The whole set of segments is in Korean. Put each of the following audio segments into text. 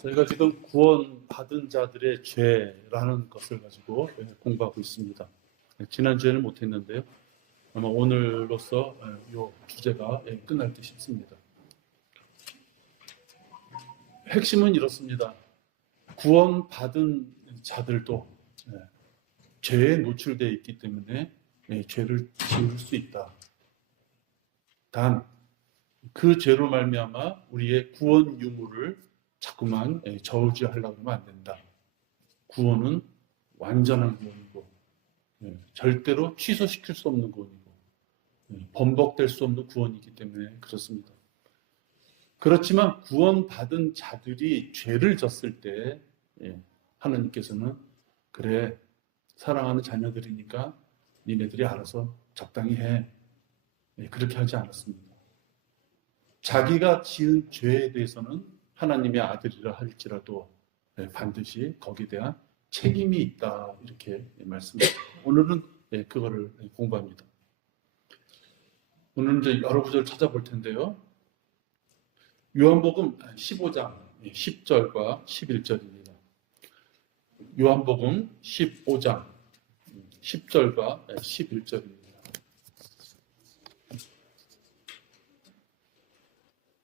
저희가 지금 구원받은 자들의 죄라는 것을 가지고 공부하고 있습니다. 지난주에는 못했는데요. 아마 오늘로써 이 주제가 끝날 듯 싶습니다. 핵심은 이렇습니다. 구원받은 자들도 죄에 노출되어 있기 때문에 죄를 지을 수 있다. 단 그 죄로 말미암아 우리의 구원 유무를 자꾸만 저울질하려고 하면 안 된다. 구원은 완전한 구원이고 절대로 취소시킬 수 없는 구원이고 번복될 수 없는 구원이기 때문에 그렇습니다. 그렇지만 구원받은 자들이 죄를 졌을 때 하나님께서는 그래, 사랑하는 자녀들이니까 니네들이 알아서 적당히 해. 그렇게 하지 않았습니다. 자기가 지은 죄에 대해서는 하나님의 아들이라 할지라도 반드시 거기에 대한 책임이 있다, 이렇게 말씀합니다. 오늘은 그거를 공부합니다. 오늘은 이제 여러 구절을 찾아볼 텐데요. 요한복음 15장 10절과 11절입니다. 요한복음 15장 10절과 11절입니다.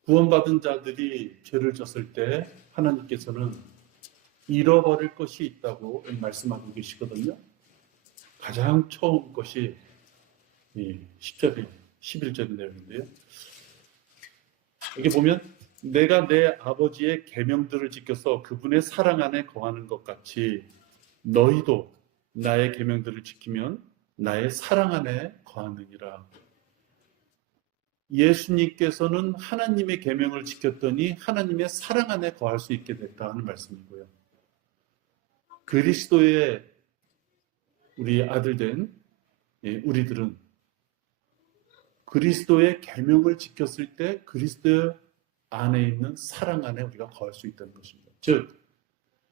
구원받은 자들이 죄를 졌을 때 하나님께서는 잃어버릴 것이 있다고 말씀하고 계시거든요. 가장 처음 것이 10절이 11절 내용인데요. 여기 보면 내가 내 아버지의 계명들을 지켜서 그분의 사랑 안에 거하는 것 같이 너희도 나의 계명들을 지키면 나의 사랑 안에 거하느니라. 예수님께서는 하나님의 계명을 지켰더니 하나님의 사랑 안에 거할 수 있게 됐다는 말씀이고요. 그리스도의 우리 아들된 우리들은 그리스도의 계명을 지켰을 때 그리스도 안에 있는 사랑 안에 우리가 거할 수 있다는 것입니다. 즉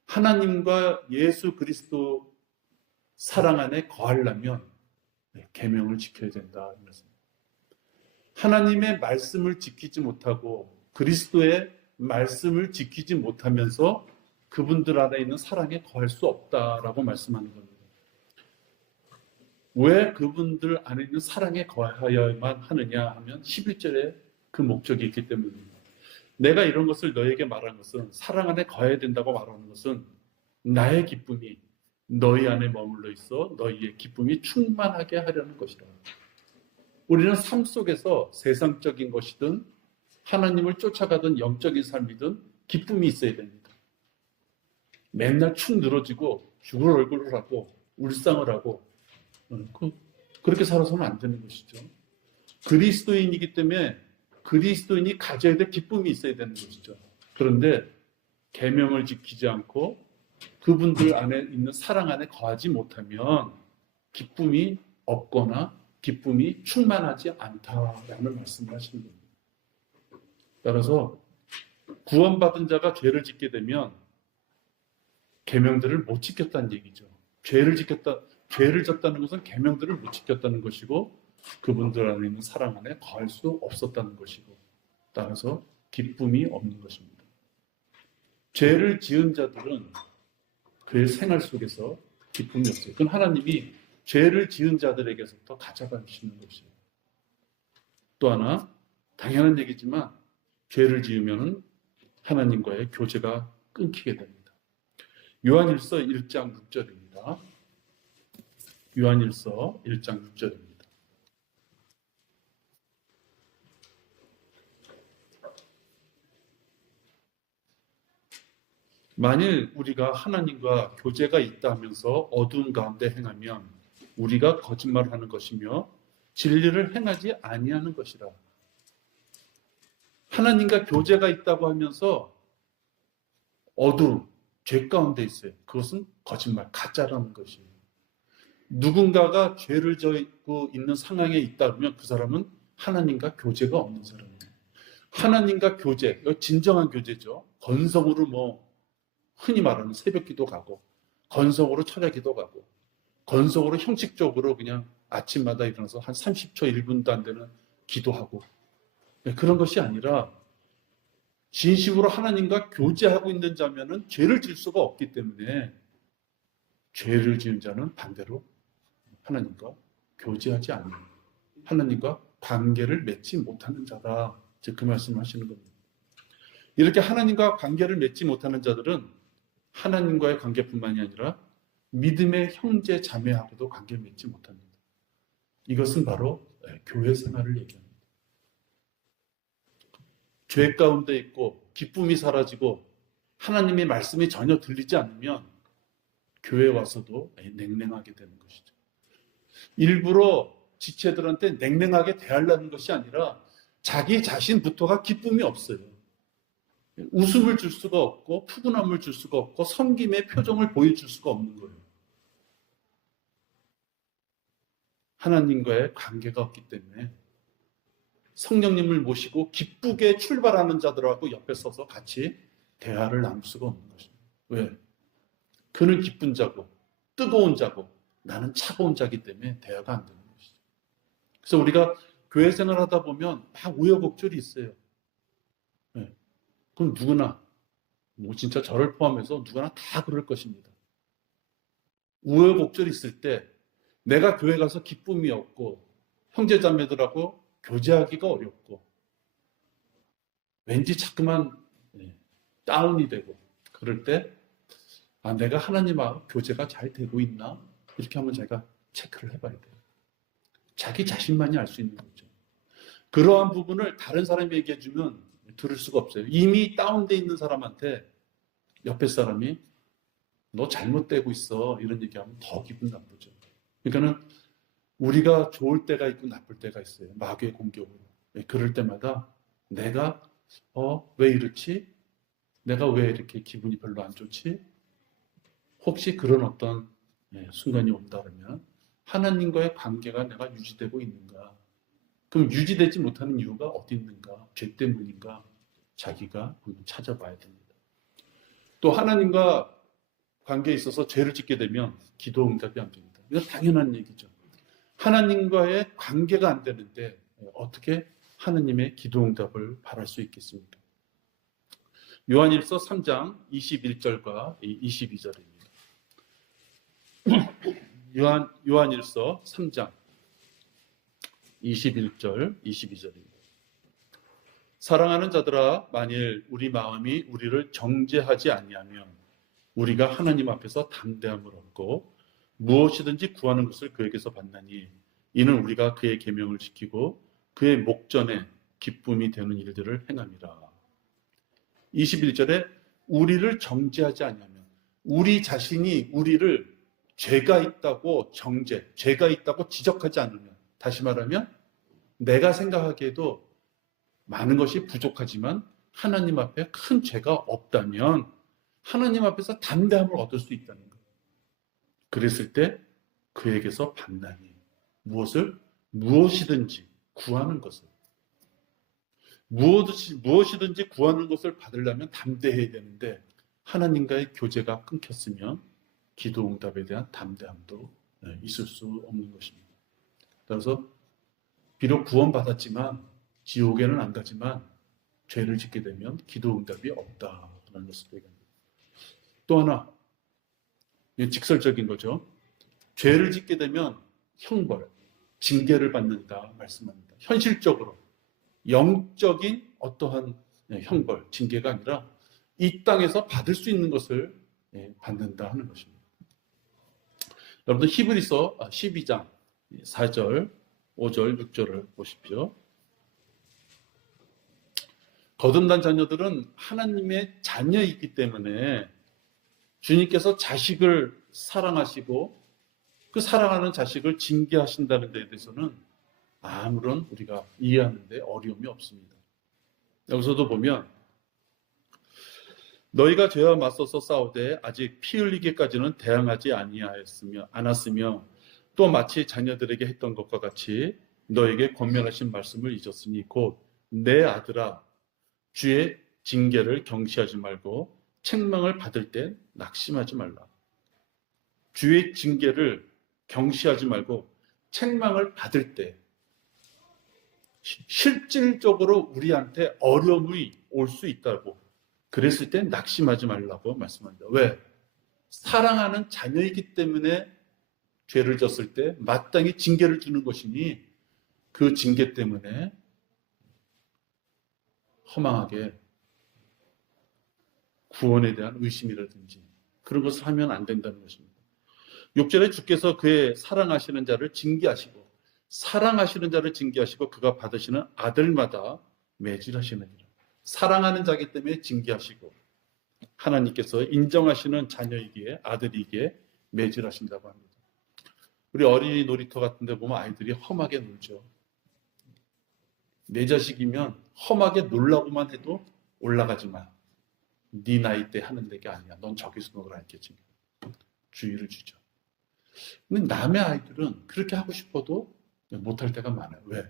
하나님과 예수 그리스도 사랑 안에 거하려면 계명을 지켜야 된다, 이 말씀입니다. 하나님의 말씀을 지키지 못하고 그리스도의 말씀을 지키지 못하면서 그분들 안에 있는 사랑에 거할 수 없다라고 말씀하는 겁니다. 왜 그분들 안에 있는 사랑에 거하여야만 하느냐 하면 11절에 그 목적이 있기 때문입니다. 내가 이런 것을 너에게 말한 것은, 사랑 안에 거해야 된다고 말하는 것은 나의 기쁨이 너희 안에 머물러 있어 너희의 기쁨이 충만하게 하려는 것이라. 우리는 삶 속에서 세상적인 것이든 하나님을 쫓아가던 영적인 삶이든 기쁨이 있어야 됩니다. 맨날 축 늘어지고 죽을 얼굴을 하고 울상을 하고 그렇게 살아서는 안 되는 것이죠. 그리스도인이기 때문에 그리스도인이 가져야 될 기쁨이 있어야 되는 것이죠. 그런데 계명을 지키지 않고 그분들 안에 있는 사랑 안에 거하지 못하면 기쁨이 없거나 기쁨이 충만하지 않다라는 말씀을 하시는 겁니다. 따라서 구원받은 자가 죄를 짓게 되면 계명들을 못 지켰다는 얘기죠. 죄를 졌다는 것은 계명들을 못 지켰다는 것이고 그분들 안에 있는 사랑 안에 거할 수 없었다는 것이고, 따라서 기쁨이 없는 것입니다. 죄를 지은 자들은 그의 생활 속에서 기쁨이 없어요. 그건 하나님이 죄를 지은 자들에게서부터 가져가시는 것이에요. 또 하나 당연한 얘기지만 죄를 지으면 하나님과의 교제가 끊기게 됩니다. 요한일서 1장 6절입니다. 요한일서 1장 6절입니다. 만일 우리가 하나님과 교제가 있다 하면서 어두운 가운데 행하면 우리가 거짓말하는 것이며 진리를 행하지 아니하는 것이라. 하나님과 교제가 있다고 하면서 어두운 죄 가운데 있어요. 그것은 거짓말, 가짜라는 것이에요. 누군가가 죄를 져고 있는 상황에 있다 그러면 그 사람은 하나님과 교제가 없는 사람이에요. 하나님과 교제, 진정한 교제죠. 건성으로 흔히 말하는 새벽기도 가고, 건성으로 철야기도 가고, 건성으로 형식적으로 그냥 아침마다 일어나서 한 30초 1분도 안 되는 기도하고, 그런 것이 아니라 진심으로 하나님과 교제하고 있는 자면은 죄를 질 수가 없기 때문에 죄를 지은 자는 반대로 하나님과 교제하지 않는, 하나님과 관계를 맺지 못하는 자다. 즉 그 말씀을 하시는 겁니다. 이렇게 하나님과 관계를 맺지 못하는 자들은 하나님과의 관계뿐만이 아니라 믿음의 형제 자매하고도 관계를 맺지 못합니다. 이것은 바로 교회 생활을 얘기합니다. 죄 가운데 있고 기쁨이 사라지고 하나님의 말씀이 전혀 들리지 않으면 교회에 와서도 냉랭하게 되는 것이죠. 일부러 지체들한테 냉랭하게 대하려는 것이 아니라 자기 자신부터가 기쁨이 없어요. 웃음을 줄 수가 없고 푸근함을 줄 수가 없고 섬김의 표정을 보여줄 수가 없는 거예요. 하나님과의 관계가 없기 때문에 성령님을 모시고 기쁘게 출발하는 자들하고 옆에 서서 같이 대화를 나눌 수가 없는 것입니다. 왜? 그는 기쁜 자고 뜨거운 자고 나는 차가운 자기 때문에 대화가 안 되는 것이죠. 그래서 우리가 교회 생활하다 보면 막 우여곡절이 있어요. 네. 그럼 누구나 진짜 저를 포함해서 누구나 다 그럴 것입니다. 우여곡절이 있을 때 내가 교회 가서 기쁨이 없고 형제자매들하고 교제하기가 어렵고 왠지 자꾸만 다운이 되고 그럴 때 내가 하나님하고 교제가 잘 되고 있나? 이렇게 한번 제가 체크를 해봐야 돼요. 자기 자신만이 알 수 있는 거죠. 그러한 부분을 다른 사람이 얘기해주면 들을 수가 없어요. 이미 다운돼 있는 사람한테 옆에 사람이 너 잘못되고 있어 이런 얘기하면 더 기분 나쁘죠. 그러니까는 우리가 좋을 때가 있고 나쁠 때가 있어요. 마귀의 공격으로. 그럴 때마다 내가 왜 이렇지? 내가 왜 이렇게 기분이 별로 안 좋지? 혹시 그런 어떤 순간이 온다면 하나님과의 관계가 내가 유지되고 있는가? 그럼 유지되지 못하는 이유가 어디 있는가? 죄 때문인가? 자기가 한번 찾아봐야 됩니다. 또 하나님과 관계에 있어서 죄를 짓게 되면 기도 응답이 안 됩니다. 이건 당연한 얘기죠. 하나님과의 관계가 안 되는데 어떻게 하나님의 기도 응답을 바랄 수 있겠습니까? 요한일서 3장 21절과 22절입니다. 요한일서 3장 21절 22절입니다. 사랑하는 자들아, 만일 우리 마음이 우리를 정죄하지 아니하면 우리가 하나님 앞에서 담대함을 얻고 무엇이든지 구하는 것을 그에게서 받나니 이는 우리가 그의 계명을 지키고 그의 목전에 기쁨이 되는 일들을 행함이라. 21절에 우리를 정죄하지 아니하면 우리 자신이 우리를 죄가 있다고 죄가 있다고 지적하지 않으면, 다시 말하면 내가 생각하기에도 많은 것이 부족하지만 하나님 앞에 큰 죄가 없다면 하나님 앞에서 담대함을 얻을 수 있다는 거예요. 그랬을 때 그에게서 받나니 무엇이든지 구하는 것을 무엇이든지 구하는 것을 받으려면 담대해야 되는데 하나님과의 교제가 끊겼으면 기도 응답에 대한 담대함도 있을 수 없는 것입니다. 따라서 비록 구원받았지만 지옥에는 안 가지만 죄를 짓게 되면 기도 응답이 없다라는 것을 얘기합니다. 또 하나 직설적인 거죠. 죄를 짓게 되면 형벌, 징계를 받는다 말씀합니다. 현실적으로 영적인 어떠한 형벌, 징계가 아니라 이 땅에서 받을 수 있는 것을 받는다 하는 것입니다. 여러분들 히브리서 12장 4절, 5절, 6절을 보십시오. 거듭난 자녀들은 하나님의 자녀이기 때문에 주님께서 자식을 사랑하시고 그 사랑하는 자식을 징계하신다는 데에 대해서는 아무런 우리가 이해하는 데 어려움이 없습니다. 여기서도 보면 너희가 죄와 맞서서 싸우되 아직 피 흘리기까지는 대항하지 않았으며 또 마치 자녀들에게 했던 것과 같이 너에게 권면하신 말씀을 잊었으니 곧 내 아들아 주의 징계를 경시하지 말고 책망을 받을 때 낙심하지 말라. 주의 징계를 경시하지 말고 책망을 받을 때 실질적으로 우리한테 어려움이 올 수 있다고. 그랬을 때 낙심하지 말라고 말씀합니다. 왜? 사랑하는 자녀이기 때문에 죄를 졌을 때 마땅히 징계를 주는 것이니 그 징계 때문에 허망하게 구원에 대한 의심이라든지 그런 것을 하면 안 된다는 것입니다. 6절에 주께서 그의 사랑하시는 자를 징계하시고 사랑하시는 자를 징계하시고 그가 받으시는 아들마다 매질하시느니라. 사랑하는 자기 때문에 징계하시고 하나님께서 인정하시는 자녀이기에 아들이기에 매질하신다고 합니다. 우리 어린이 놀이터 같은 데 보면 아이들이 험하게 놀죠. 내 자식이면 험하게 놀라고만 해도 올라가지 마. 네 나이 때 하는 게 아니야. 넌 저기서 놀아야 했겠지. 주의를 주죠. 근데 남의 아이들은 그렇게 하고 싶어도 못할 때가 많아요. 왜?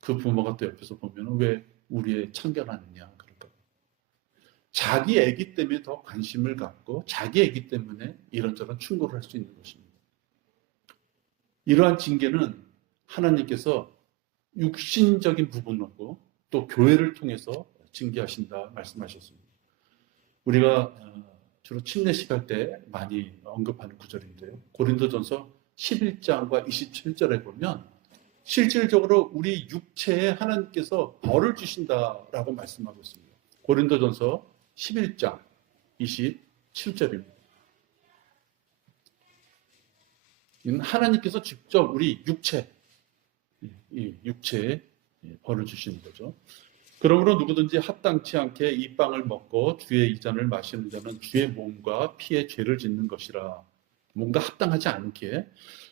그 부모가 또 옆에서 보면 왜 우리 애 참견하느냐 그럴까. 자기 애기 때문에 더 관심을 갖고 자기 애기 때문에 이런저런 충고를 할 수 있는 것입니다. 이러한 징계는 하나님께서 육신적인 부분하고 또 교회를 통해서 징계하신다 말씀하셨습니다. 우리가 주로 침례식 할 때 많이 언급하는 구절인데요. 고린도전서 11장과 27절에 보면 실질적으로 우리 육체에 하나님께서 벌을 주신다라고 말씀하고 있습니다. 고린도전서 11장 27절입니다. 하나님께서 직접 우리 이 육체에 벌을 주시는 거죠. 그러므로 누구든지 합당치 않게 이 빵을 먹고 주의 이 잔을 마시는 자는 주의 몸과 피에 죄를 짓는 것이라. 뭔가 합당하지 않게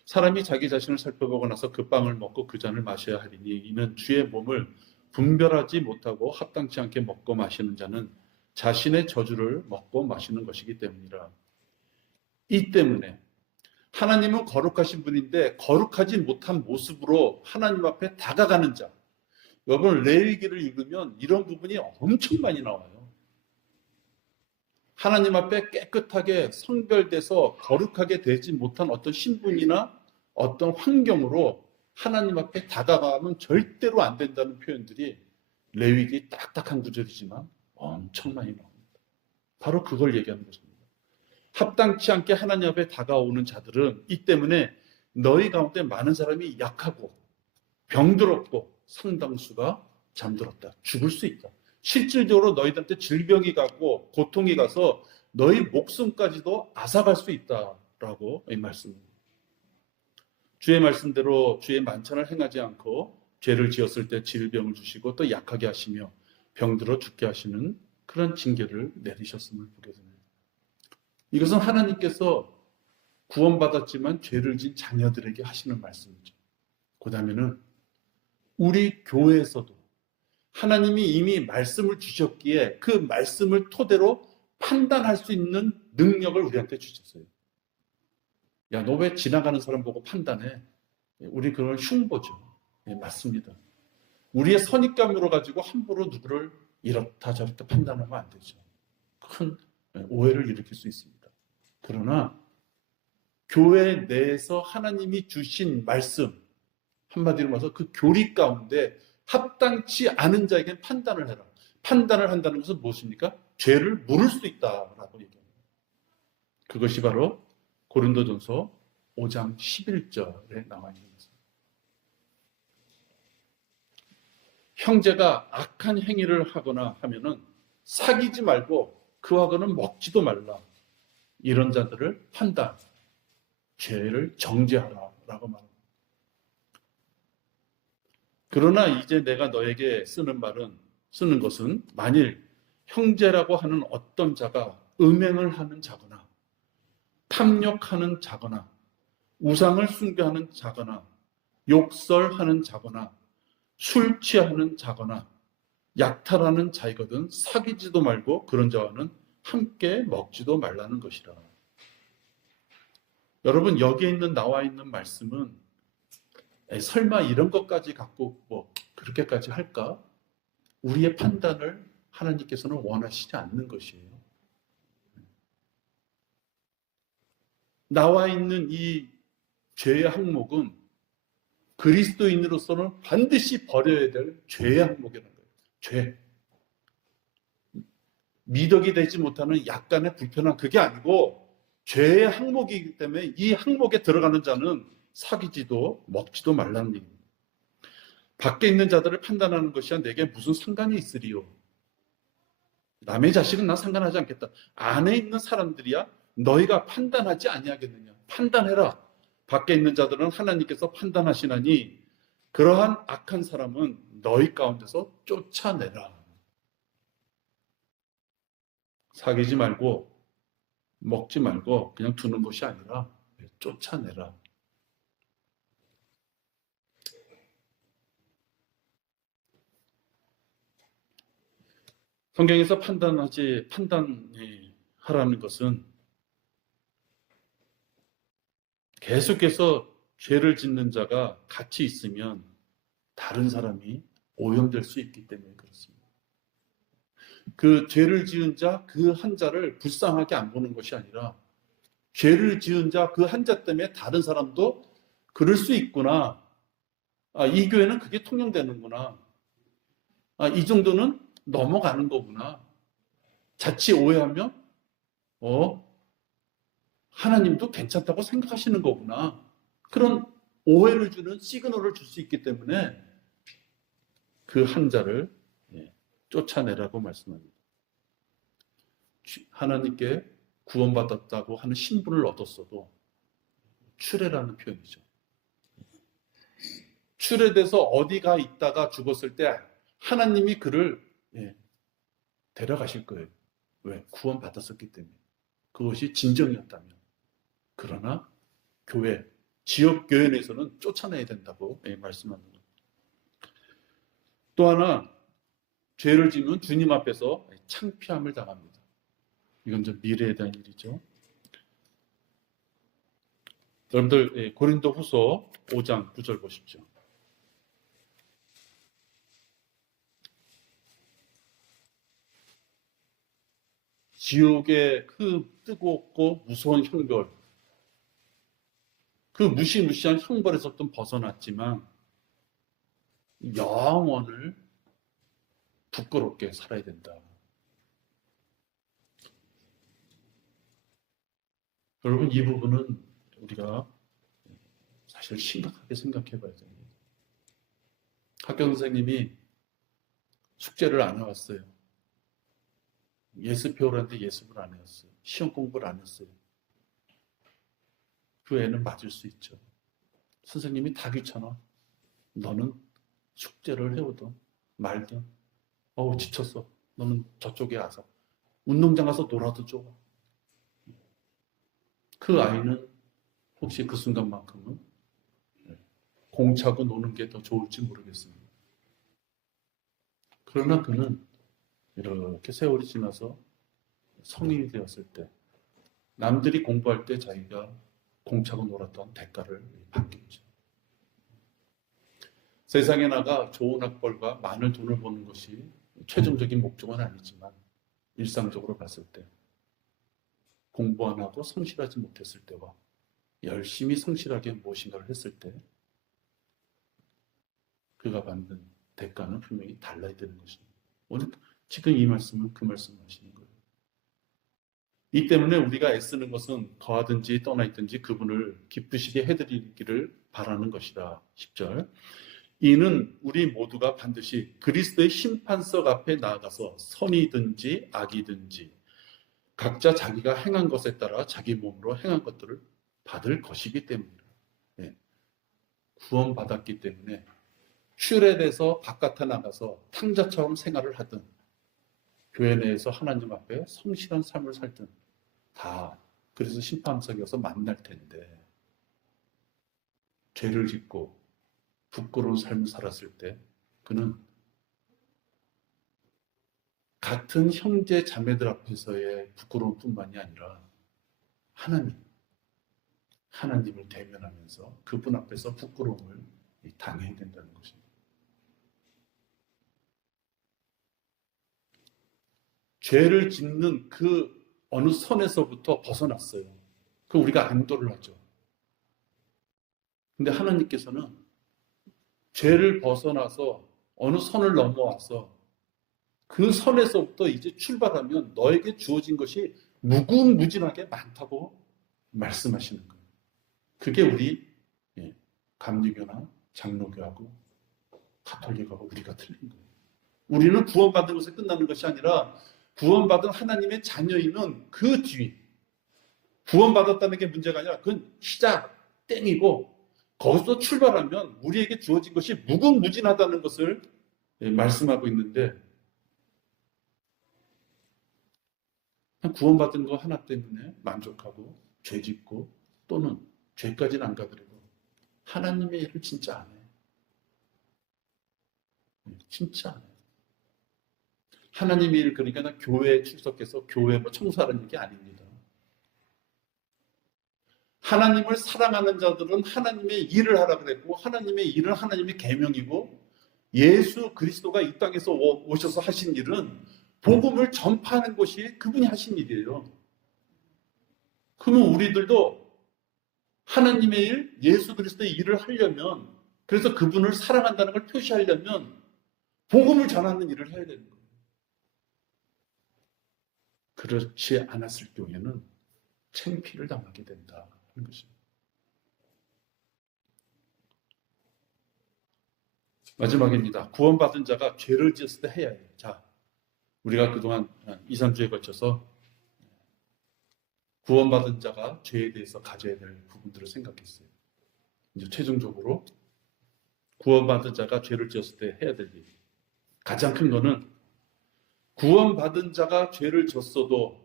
사람이 자기 자신을 살펴보고 나서 그 빵을 먹고 그 잔을 마셔야 하리니 이는 주의 몸을 분별하지 못하고 합당치 않게 먹고 마시는 자는 자신의 저주를 먹고 마시는 것이기 때문이라. 이 때문에 하나님은 거룩하신 분인데 거룩하지 못한 모습으로 하나님 앞에 다가가는 자. 여러분 레위기를 읽으면 이런 부분이 엄청 많이 나와요. 하나님 앞에 깨끗하게 성별돼서 거룩하게 되지 못한 어떤 신분이나 어떤 환경으로 하나님 앞에 다가가면 절대로 안 된다는 표현들이 레위기 딱딱한 구절이지만 엄청 많이 나옵니다. 바로 그걸 얘기하는 것입니다. 합당치 않게 하나님 앞에 다가오는 자들은 이 때문에 너희 가운데 많은 사람이 약하고 병들었고 상당수가 잠들었다. 죽을 수 있다. 실질적으로 너희들한테 질병이 가고 고통이 가서 너희 목숨까지도 앗아갈 수 있다라고 이 말씀입니다. 주의 말씀대로 주의 만찬을 행하지 않고 죄를 지었을 때 질병을 주시고 또 약하게 하시며 병들어 죽게 하시는 그런 징계를 내리셨음을 보게 됩니다. 이것은 하나님께서 구원받았지만 죄를 진 자녀들에게 하시는 말씀이죠. 그 다음에는 우리 교회에서도 하나님이 이미 말씀을 주셨기에 그 말씀을 토대로 판단할 수 있는 능력을 우리한테 주셨어요. 야, 너 왜 지나가는 사람 보고 판단해? 우리 그걸 흉보죠. 네, 맞습니다. 우리의 선입감으로 가지고 함부로 누구를 이렇다 저렇다 판단하면 안 되죠. 큰 오해를 일으킬 수 있습니다. 그러나 교회 내에서 하나님이 주신 말씀, 한마디로 말해서 그 교리 가운데 합당치 않은 자에게는 판단을 해라. 판단을 한다는 것은 무엇입니까? 죄를 물을 수 있다라고 얘기합니다. 그것이 바로 고린도전서 5장 11절에 나와 있는 것입니다. 형제가 악한 행위를 하거나 하면은 사귀지 말고 그하고는 먹지도 말라. 이런 자들을 판단, 죄를 정죄하라라고 말합니다. 그러나 이제 내가 너에게 쓰는 것은 만일 형제라고 하는 어떤 자가 음행을 하는 자거나 탐욕하는 자거나 우상을 숭배하는 자거나 욕설하는 자거나 술 취하는 자거나 약탈하는 자이거든 사귀지도 말고 그런 자와는 함께 먹지도 말라는 것이라. 여러분 여기에 나와 있는 말씀은 설마 이런 것까지 갖고 뭐 그렇게까지 할까? 우리의 판단을 하나님께서는 원하시지 않는 것이에요. 나와 있는 이 죄의 항목은 그리스도인으로서는 반드시 버려야 될 죄의 항목이라는 거예요. 죄. 미덕이 되지 못하는 약간의 불편한 그게 아니고 죄의 항목이기 때문에 이 항목에 들어가는 자는 사귀지도 먹지도 말라는 얘기입니다. 밖에 있는 자들을 판단하는 것이야 내게 무슨 상관이 있으리요. 남의 자식은 나 상관하지 않겠다. 안에 있는 사람들이야 너희가 판단하지 아니하겠느냐. 판단해라. 밖에 있는 자들은 하나님께서 판단하시나니 그러한 악한 사람은 너희 가운데서 쫓아내라. 사귀지 말고 먹지 말고 그냥 두는 것이 아니라 쫓아내라. 성경에서 판단하라는 것은 계속해서 죄를 짓는 자가 같이 있으면 다른 사람이 오염될 수 있기 때문에 그렇습니다. 그 죄를 지은 자 그 한 자를 불쌍하게 안 보는 것이 아니라 죄를 지은 자 그 한 자 때문에 다른 사람도 그럴 수 있구나. 이 교회는 그게 통용되는구나. 이 정도는 넘어가는 거구나. 자칫 오해하면 하나님도 괜찮다고 생각하시는 거구나. 그런 오해를 주는 시그널을 줄 수 있기 때문에 그 한 자를 쫓아내라고 말씀합니다. 하나님께 구원받았다고 하는 신분을 얻었어도 출애라는 표현이죠. 출애돼서 어디가 있다가 죽었을 때 하나님이 그를 데려가실 거예요. 왜? 구원받았었기 때문에. 그것이 진정이었다면. 그러나 교회, 지역교회 내에서는 쫓아내야 된다고 말씀합니다. 또 하나, 죄를 지으면 주님 앞에서 창피함을 당합니다. 이건 좀 미래에 대한 일이죠. 여러분들 고린도 후서 5장 9절 보십시오. 지옥의 그 뜨겁고 무서운 형벌, 그 무시무시한 형벌에서 좀 벗어났지만 영원을 부끄럽게 살아야 된다. 여러분, 이 부분은 우리가 사실 심각하게 생각해 봐야 됩니다. 학교 선생님이 숙제를 안 해왔어요. 예습 배우라는데 예습을 안 했어요. 시험 공부를 안 했어요. 그 애는 맞을 수 있죠. 선생님이 다 귀찮아. 너는 숙제를 해오든 말든 지쳤어. 너는 저쪽에 가서 운동장 가서 놀아도 좋아. 그 아이는 혹시 그 순간만큼은 공 차고 노는 게 더 좋을지 모르겠습니다. 그러나 그는 이렇게 세월이 지나서 성인이 되었을 때 남들이 공부할 때 자기가 공 차고 놀았던 대가를 받겠죠. 세상에 나가 좋은 학벌과 많은 돈을 버는 것이 최종적인 목적은 아니지만 일상적으로 봤을 때 공부 안 하고 성실하지 못했을 때와 열심히 성실하게 무엇인가를 했을 때 그가 받는 대가는 분명히 달라야 되는 것입니다. 오늘 지금 이 말씀은 그 말씀을 하시는 거예요. 이 때문에 우리가 애쓰는 것은 거하든지 떠나 있든지 그분을 기쁘시게 해드리기를 바라는 것이다. 10절. 이는 우리 모두가 반드시 그리스도의 심판석 앞에 나아가서 선이든지 악이든지 각자 자기가 행한 것에 따라 자기 몸으로 행한 것들을 받을 것이기 때문이다. 구원받았기 때문에 출애돼서 바깥에 나가서 탕자처럼 생활을 하든 교회 내에서 하나님 앞에 성실한 삶을 살든 다 그래서 심판석에서 만날 텐데 죄를 짓고 부끄러운 삶을 살았을 때 그는 같은 형제 자매들 앞에서의 부끄러움뿐만이 아니라 하나님을 대면하면서 그분 앞에서 부끄러움을 당해야 된다는 것입니다. 죄를 짓는 그 어느 선에서부터 벗어났어요. 그 우리가 안도를 하죠. 근데 하나님께서는 죄를 벗어나서 어느 선을 넘어와서 그 선에서부터 이제 출발하면 너에게 주어진 것이 무궁무진하게 많다고 말씀하시는 거예요. 그게 우리 감리교나 장로교하고 가톨릭하고 우리가 틀린 거예요. 우리는 구원받은 것에 끝나는 것이 아니라 구원받은 하나님의 자녀이는 그 뒤, 구원받았다는 게 문제가 아니라 그건 시작, 땡이고 거기서 출발하면 우리에게 주어진 것이 무궁무진하다는 것을 말씀하고 있는데, 구원받은 거 하나 때문에 만족하고 죄짓고 또는 죄까지는 안 가더라도 하나님의 일을 진짜 안 해. 진짜 안 해. 하나님의 일, 그러니까 나 교회에 출석해서 교회 뭐 청소하는 얘기 아닙니다. 하나님을 사랑하는 자들은 하나님의 일을 하라 그랬고, 하나님의 일은 하나님의 계명이고, 예수 그리스도가 이 땅에서 오셔서 하신 일은 복음을 전파하는 것이 그분이 하신 일이에요. 그러면 우리들도 하나님의 일, 예수 그리스도의 일을 하려면, 그래서 그분을 사랑한다는 걸 표시하려면 복음을 전하는 일을 해야 되는 거예요. 그렇지 않았을 경우에는 창피를 당하게 된다 하는 것입니다. 마지막입니다. 구원받은 자가 죄를 지었을 때 해야 해요. 자, 우리가 그동안 2, 3주에 걸쳐서 구원받은 자가 죄에 대해서 가져야 될 부분들을 생각했어요. 이제 최종적으로 구원받은 자가 죄를 지었을 때 해야 될 일. 가장 큰 거는 구원받은 자가 죄를 졌어도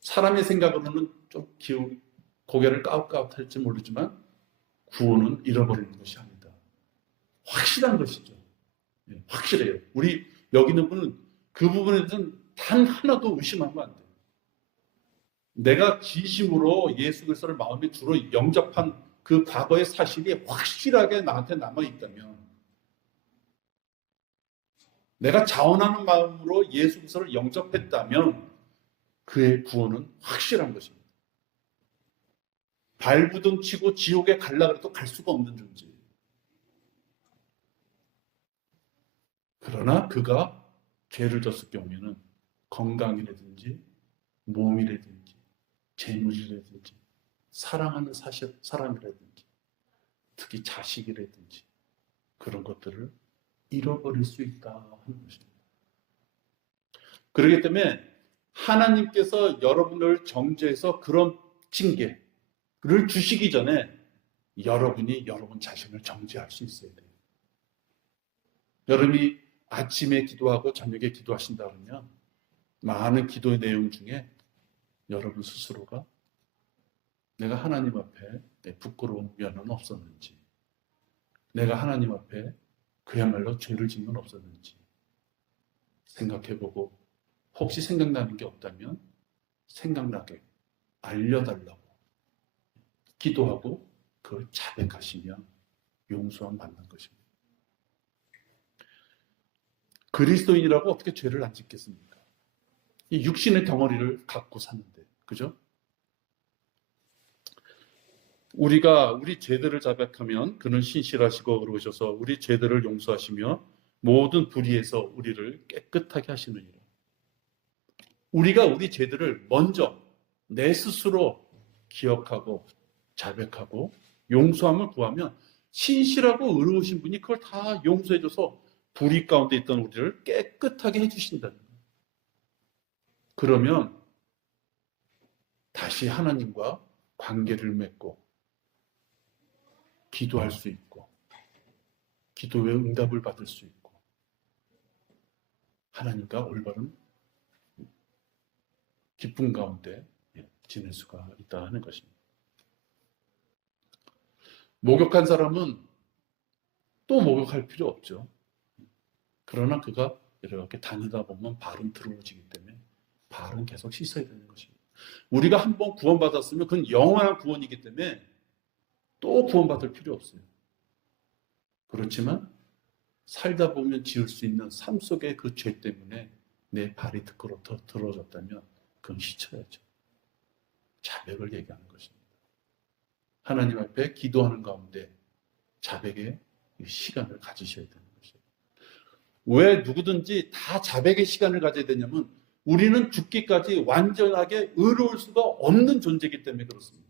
사람의 생각으로는 좀 고개를 까웃까웃할지 모르지만 구원은 잃어버리는 것이 아니다. 확실한 것이죠. 확실해요. 우리 여기 있는 분은 그 부분에 대해서는 단 하나도 의심하면 안 돼요. 내가 진심으로 예수 그리스도를 마음에 주로 영접한 그 과거의 사실이 확실하게 나한테 남아있다면, 내가 자원하는 마음으로 예수 그리스도를 영접했다면 그의 구원은 확실한 것입니다. 발부둥 치고 지옥에 갈라 그래도 갈 수가 없는 존재예요. 그러나 그가 죄를 졌을 경우에는 건강이라든지 몸이라든지 재물이라든지 사랑하는 사람이라든지 특히 자식이라든지 그런 것들을 잃어버릴 수 있다 하는 것입니다. 그렇기 때문에 하나님께서 여러분을 정죄해서 그런 징계를 주시기 전에 여러분이 여러분 자신을 정죄할 수 있어야 돼요. 여러분이 아침에 기도하고 저녁에 기도하신다 그러면 많은 기도의 내용 중에 여러분 스스로가 내가 하나님 앞에 부끄러운 면은 없었는지, 내가 하나님 앞에 그야말로 죄를 짓는 없었는지 생각해보고, 혹시 생각나는 게 없다면 생각나게 알려달라고 기도하고 그걸 자백하시며 용서함 받는 것입니다. 그리스도인이라고 어떻게 죄를 안 짓겠습니까? 이 육신의 덩어리를 갖고 사는데, 그죠? 우리가 우리 죄들을 자백하면 그는 신실하시고 그러셔서 우리 죄들을 용서하시며 모든 불의에서 우리를 깨끗하게 하시느니라. 우리가 우리 죄들을 먼저 내 스스로 기억하고 자백하고 용서함을 구하면 신실하고 의로우신 분이 그걸 다 용서해줘서 불의 가운데 있던 우리를 깨끗하게 해주신다는 거예요. 그러면 다시 하나님과 관계를 맺고 기도할 수 있고 기도의 응답을 받을 수 있고 하나님과 올바른 기쁨 가운데 지낼 수가 있다 하는 것입니다. 목욕한 사람은 또 목욕할 필요 없죠. 그러나 그가 이렇게 다니다 보면 발은 더러워지기 때문에 발은 계속 씻어야 되는 것입니다. 우리가 한번 구원받았으면 그건 영원한 구원이기 때문에 또 구원받을 필요 없어요. 그렇지만 살다 보면 지을 수 있는 삶 속의 그 죄 때문에 내 발이 더러워졌다면 그건 씻어야죠. 자백을 얘기하는 것입니다. 하나님 앞에 기도하는 가운데 자백의 시간을 가지셔야 되는 것입니다. 왜 누구든지 다 자백의 시간을 가져야 되냐면 우리는 죽기까지 완전하게 의로울 수가 없는 존재이기 때문에 그렇습니다.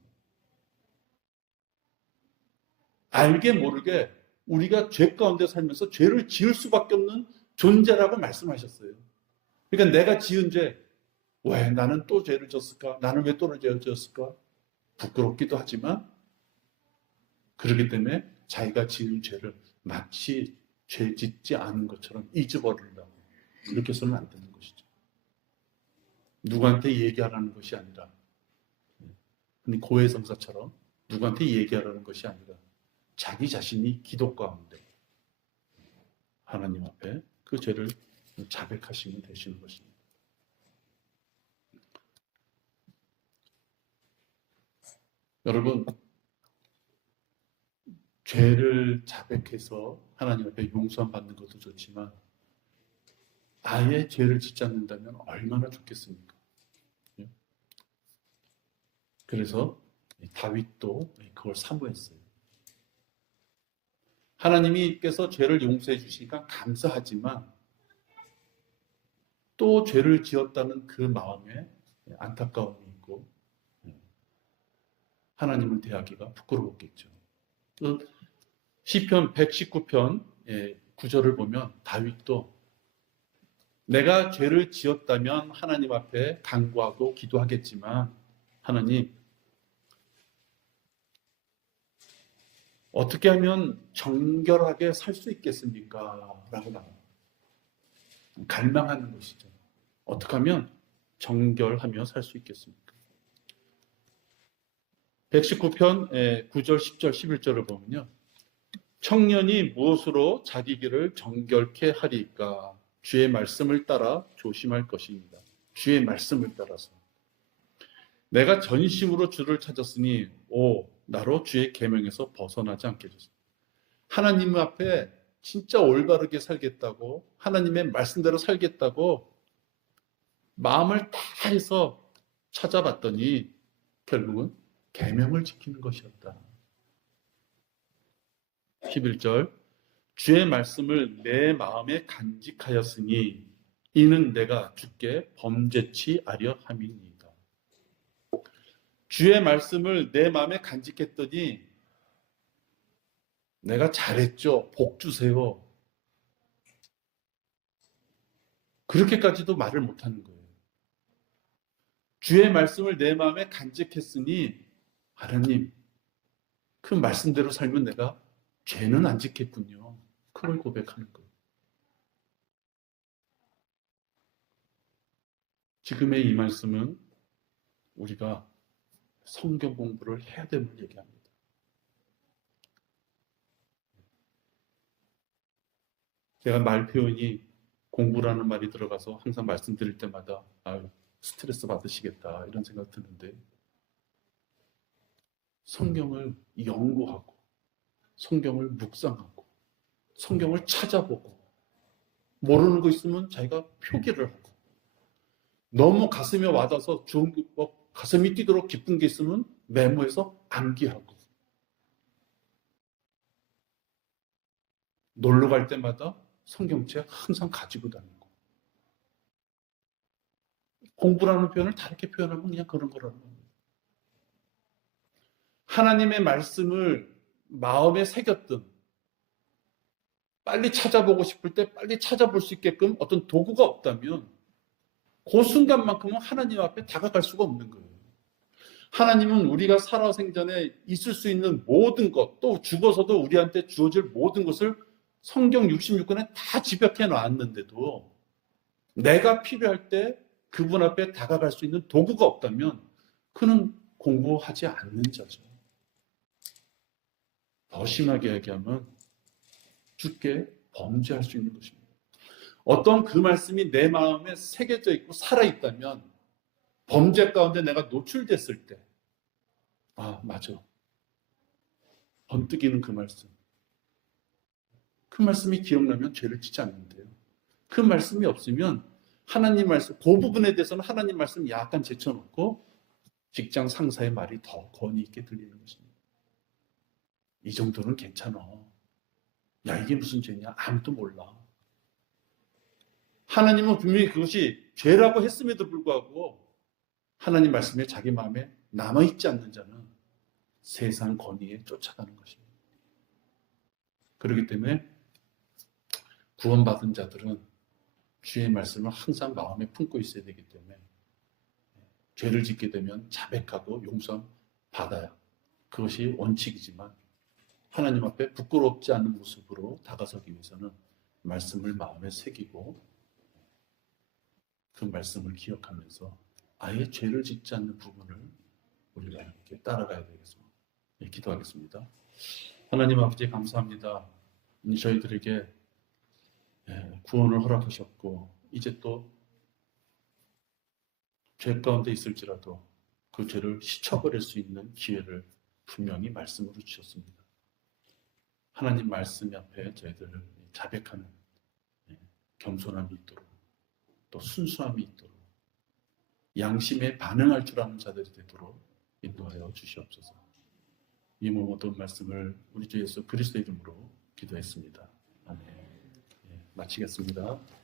알게 모르게 우리가 죄 가운데 살면서 죄를 지을 수밖에 없는 존재라고 말씀하셨어요. 그러니까 내가 지은 죄, 왜 나는 또 죄를 졌을까? 나는 왜 또 죄를 졌을까? 부끄럽기도 하지만 그렇기 때문에 자기가 지은 죄를 마치 죄 짓지 않은 것처럼 잊어버린다고. 그렇게 해서는 안 되는 것이죠. 누구한테 얘기하라는 것이 아니라, 고해성사처럼 누구한테 얘기하라는 것이 아니라 자기 자신이 기도 가운데 하나님 앞에 그 죄를 자백하시면 되시는 것입니다. 여러분, 죄를 자백해서 하나님 앞에 용서함 받는 것도 좋지만 아예 죄를 짓지 않는다면 얼마나 좋겠습니까? 그래서 다윗도 그걸 사모했어요. 하나님께서 죄를 용서해 주시니까 감사하지만 또 죄를 지었다는 그 마음에 안타까움이 있고 하나님을 대하기가 부끄러웠겠죠. 시편 119편 9절을 보면 다윗도 내가 죄를 지었다면 하나님 앞에 간구하고 기도하겠지만 하나님 어떻게 하면 정결하게 살 수 있겠습니까? 라고 말합니다. 갈망하는 것이죠. 어떻게 하면 정결하며 살 수 있겠습니까? 119편 9절, 10절, 11절을 보면요. 청년이 무엇으로 자기 길을 정결케 하리까? 주의 말씀을 따라 조심할 것입니다. 주의 말씀을 따라서. 내가 전심으로 주를 찾았으니 나로 주의 계명에서 벗어나지 않게 해주소서. 하나님 앞에 진짜 올바르게 살겠다고, 하나님의 말씀대로 살겠다고 마음을 다해서 찾아봤더니 결국은 계명을 지키는 것이었다. 11절 주의 말씀을 내 마음에 간직하였으니 이는 내가 주께 범죄치 아려 함이니이다. 주의 말씀을 내 마음에 간직했더니 내가 잘했죠. 복 주세요. 그렇게까지도 말을 못하는 거예요. 주의 말씀을 내 마음에 간직했으니 하나님 그 말씀대로 살면 내가 죄는 안 짓겠군요. 그걸 고백하는 거예요. 지금의 이 말씀은 우리가 성경 공부를 해야 됨을 얘기합니다. 제가 말 표현이 공부라는 말이 들어가서 항상 말씀드릴 때마다 스트레스 받으시겠다 이런 생각 드는데 성경을 연구하고 성경을 묵상하고 성경을 찾아보고 모르는 거 있으면 자기가 표기를 하고 너무 가슴에 와닿아서 가슴이 뛰도록 기쁜 게 있으면 메모해서 암기하고 놀러 갈 때마다 성경책 항상 가지고 다니고 공부라는 표현을 다르게 표현하면 그냥 그런 거라는 겁니다. 하나님의 말씀을 마음에 새겼든 빨리 찾아보고 싶을 때 빨리 찾아볼 수 있게끔 어떤 도구가 없다면 그 순간만큼은 하나님 앞에 다가갈 수가 없는 거예요. 하나님은 우리가 살아생전에 있을 수 있는 모든 것, 또 죽어서도 우리한테 주어질 모든 것을 성경 66권에 다 집약해 놨는데도 내가 필요할 때 그분 앞에 다가갈 수 있는 도구가 없다면 그는 공부하지 않는 자죠. 더 심하게 얘기하면 주께 범죄할 수 있는 것입니다. 어떤 그 말씀이 내 마음에 새겨져 있고 살아있다면 범죄 가운데 내가 노출됐을 때 맞아. 번뜩이는 그 말씀. 그 말씀이 기억나면 죄를 짓지 않는데요. 그 말씀이 없으면 하나님 말씀, 그 부분에 대해서는 하나님 말씀 약간 제쳐놓고 직장 상사의 말이 더 권위 있게 들리는 것입니다. 이 정도는 괜찮아. 야, 이게 무슨 죄냐? 아무도 몰라. 하나님은 분명히 그것이 죄라고 했음에도 불구하고 하나님 말씀에 자기 마음에 남아있지 않는 자는 세상 권위에 쫓아가는 것입니다. 그렇기 때문에 구원받은 자들은 주의 말씀을 항상 마음에 품고 있어야 되기 때문에 죄를 짓게 되면 자백하고 용서 받아야 그것이 원칙이지만 하나님 앞에 부끄럽지 않은 모습으로 다가서기 위해서는 말씀을 마음에 새기고 그 말씀을 기억하면서 아예 죄를 짓지 않는 부분을 우리가 이렇게 따라가야 되겠습니다. 네, 기도하겠습니다. 하나님 아버지 감사합니다. 저희들에게 구원을 허락하셨고 이제 또 죄 가운데 있을지라도 그 죄를 씻어버릴 수 있는 기회를 분명히 말씀으로 주셨습니다. 하나님 말씀 앞에 저희들을 자백하는 겸손함이 있도록 또 순수함이 있도록 양심에 반응할 줄 아는 자들이 되도록 인도하여 주시옵소서. 이 모든 말씀을 우리 주 예수 그리스도 이름으로 기도했습니다. 아멘. 마치겠습니다.